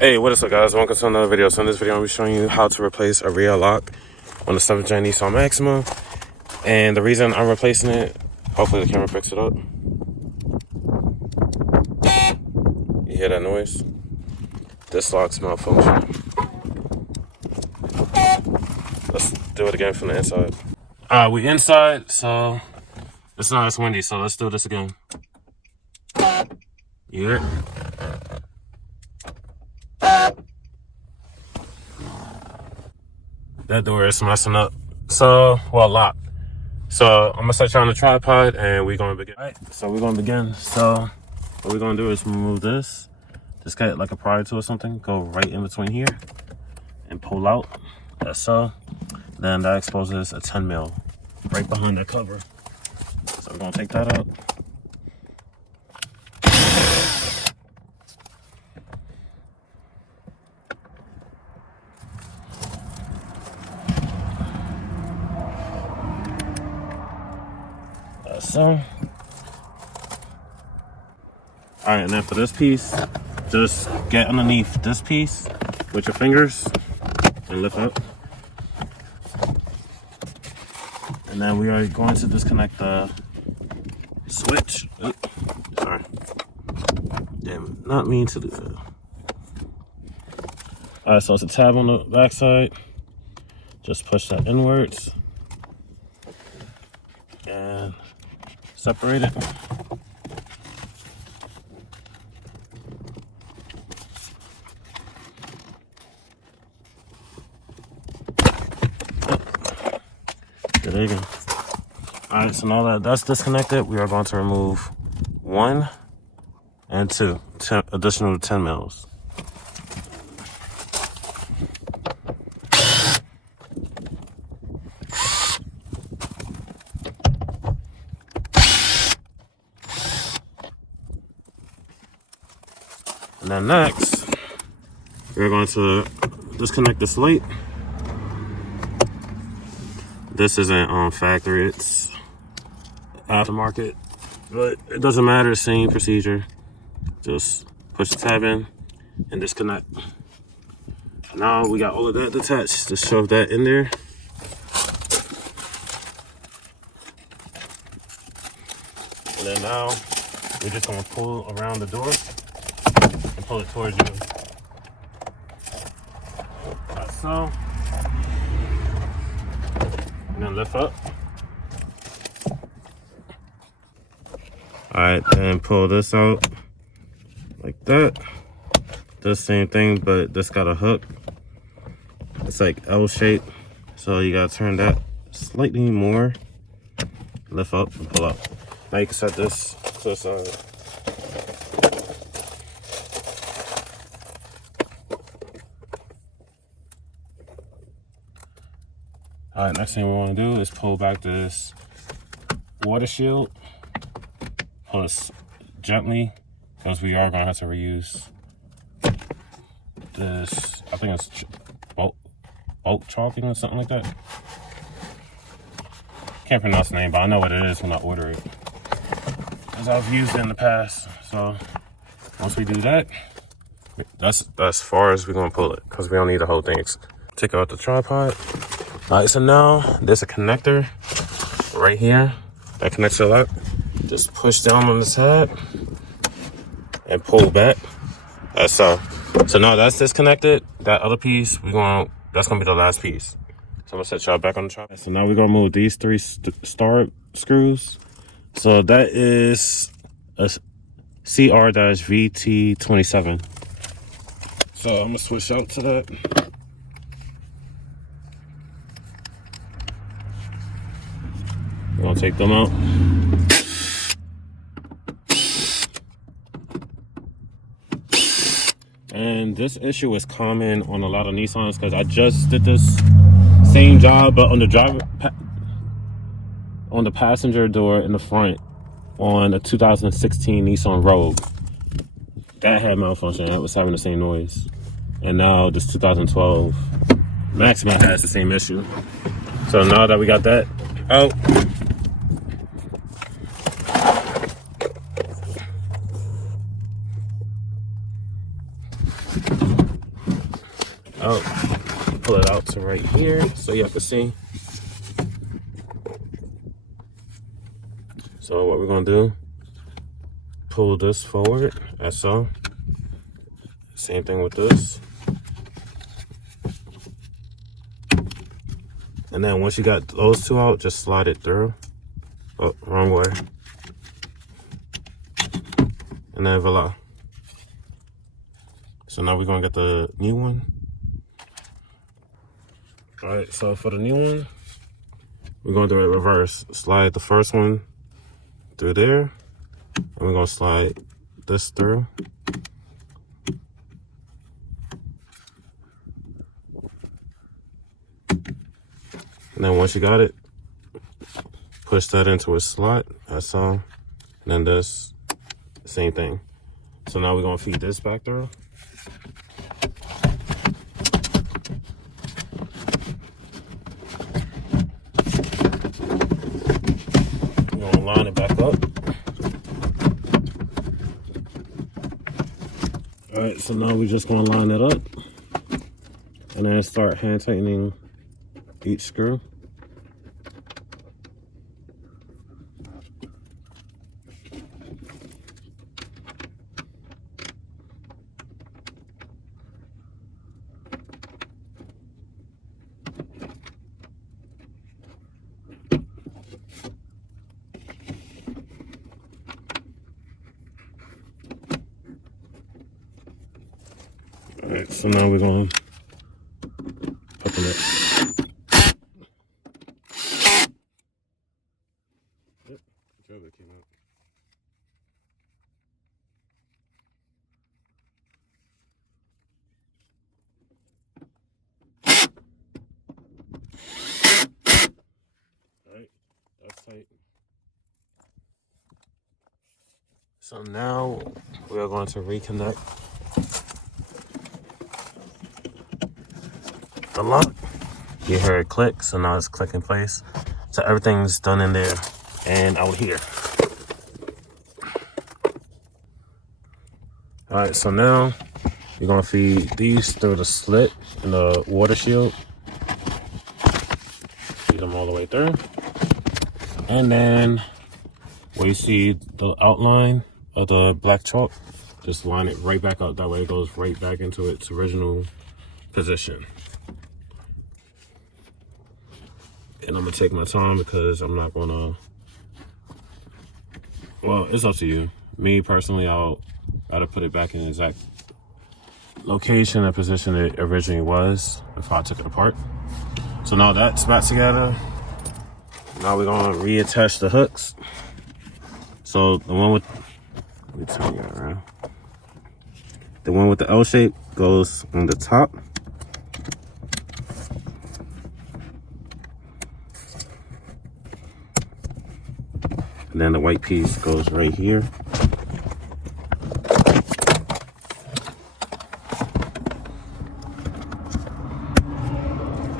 Hey, what is up, guys? Welcome to another video. So in this video, I'm going to be showing you how to replace a rear lock on the 7th gen Nissan Maxima. And the reason I'm replacing it, hopefully the camera picks it up. You hear that noise? This lock's malfunctioning. Let's do it again from the inside. We inside, so it's not as windy, so let's do this again. You hear it? That door is messing up. So, well, locked. So I'm gonna set you on the tripod and we're gonna begin. All right, so we're gonna begin. So what we're gonna do is remove this. Just get like a Pry Tool or something, go right in between here and pull out. That's so. Then that exposes a 10 mil right behind that cover. So we're gonna take that out. So, all right, and then for this piece, just get underneath this piece with your fingers and lift up. And then we are going to disconnect the switch. Oops, sorry, damn, not mean to do that. All right, so it's a tab on the back side. Just push that inwards and separate it. There you go. All right, so now that that's disconnected, we are going to remove 1 and 2 additional 10 mils. And then next, we're going to disconnect this light. This isn't factory, it's aftermarket, but it doesn't matter, same procedure. Just push the tab in and disconnect. Now we got all of that detached, just shove that in there. And then now we're just gonna pull around the door and pull it towards you. Like so. And then lift up. All right, and pull this out like that. The same thing, but this got a hook. It's like L shape, so you gotta turn that slightly more. Lift up and pull up. Now you can set this to the side. All right, next thing we want to do is pull back this water shield. Pull it gently, because we are going to have to reuse this. I think it's bulk chalking or something like that. Can't pronounce the name, but I know what it is when I order it, because I've used it in the past. So once we do that, that's as far as we're going to pull it, because we don't need the whole thing. Take out the tripod. All right, so now there's a connector right here that connects your lock. Just push down on the tab and pull back. So now that's disconnected. That other piece, that's gonna be the last piece. So I'm gonna set y'all back on the tripod. So now we're gonna move these 3 star screws. So that is a CR-VT27. So I'm gonna switch out to that. I'll take them out. And this issue is common on a lot of Nissans, because I just did this same job, but on the passenger door in the front on a 2016 Nissan Rogue. That had malfunction. It was having the same noise. And now this 2012 Maxima has the same issue. So now that we got that out, Oh, pull it out to right here so you can see. So what we're gonna do, pull this forward as so. Same thing with this. And then once you got those two out, just slide it through. Oh, wrong way. And then voila. So now we're gonna get the new one. All right, so for the new one, we're gonna do it reverse. Slide the first one through there, and we're gonna slide this through. And then once you got it, push that into a slot, that's all. And then this, same thing. So now we're gonna feed this back through. We're gonna line it back up. All right, so now we're just gonna line it up and then start hand tightening each screw. All right, so now we're going to open it. Yep, it came out. All right, that's tight. So now we are going to reconnect the lock. You hear it click, so now it's click in place. So everything's done in there and out here. All right, so now you're gonna feed these through the slit in the water shield. Feed them all the way through. And then where you see the outline of the black chalk, just line it right back up. That way it goes right back into its original position. And I'm gonna take my time because I'm not gonna, well, it's up to you. Me personally, I'll gotta put it back in the exact location and position it originally was before I took it apart. So now that's back together. Now we're gonna reattach the hooks. So the one with, let me turn you around. The one with the L shape goes on the top. And then the white piece goes right here.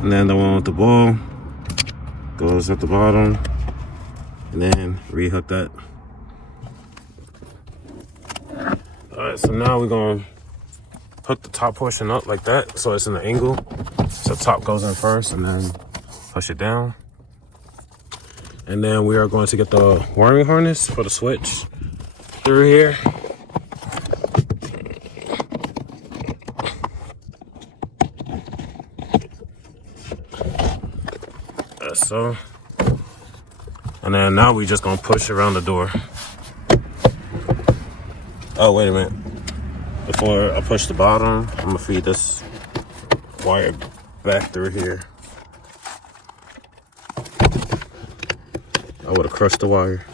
And then the one with the ball goes at the bottom. And then rehook that. All right, so now we're gonna hook the top portion up like that so it's in an angle. So top goes in first and then push it down. And then we are going to get the wiring harness for the switch through here. That's so. And then now we just gonna push around the door. Oh, wait a minute. Before I push the bottom, I'm gonna feed this wire back through here. I would have crushed the wire.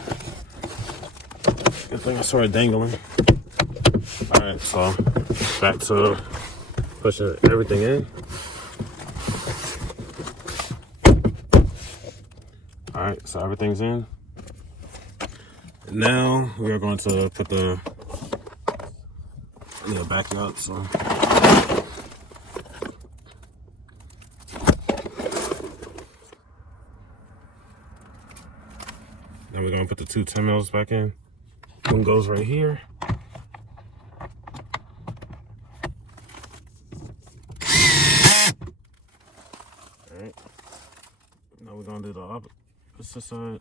Good thing I saw it dangling. All right, so back to pushing everything in. All right, so everything's in. Now we are going to put the, I need to back it up, so. Now we're gonna put the two 10 mils back in. One goes right here. Alright. Now we're gonna do the opposite side.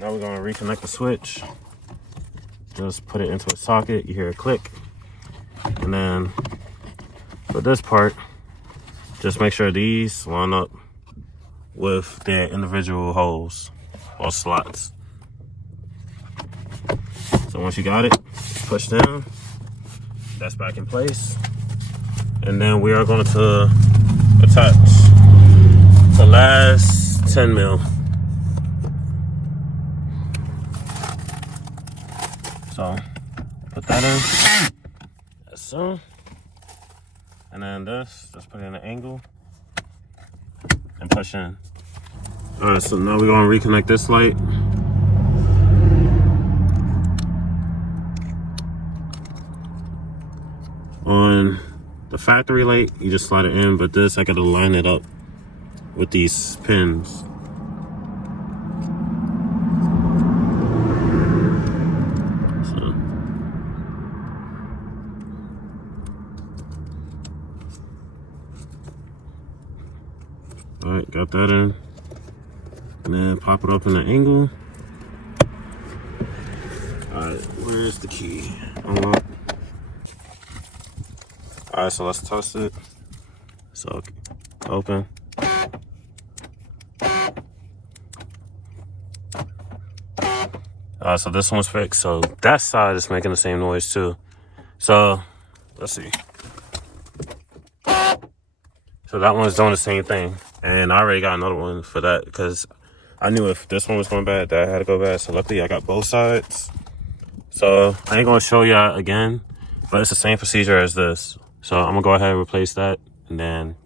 Now we're gonna reconnect the switch. Just put it into a socket, you hear a click. And then for this part, just make sure these line up with their individual holes or slots. So once you got it, push down, that's back in place. And then we are going to attach the last 10 mil. So put that in, as so. And then this, just put it in an angle and push in. All right, so now we're gonna reconnect this light. On the factory light, you just slide it in, but this, I gotta line it up with these pins. All right, got that in. And then pop it up in an angle. All right, where's the key? Unlock. All right, so let's test it. So, open. So this one's fixed. So that side is making the same noise too. So, let's see. So that one's doing the same thing. And I already got another one for that because I knew if this one was going bad, that had to go bad. So luckily I got both sides. So I ain't gonna show y'all again, but it's the same procedure as this. So I'm gonna go ahead and replace that and then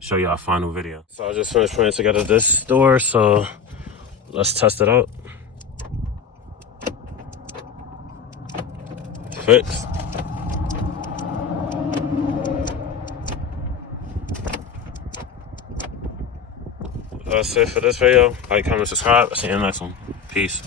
show y'all a final video. So I just finished putting together this door, so let's test it out. It's fixed. That's it for this video. Like, comment, subscribe. I'll see you in the next one. Peace.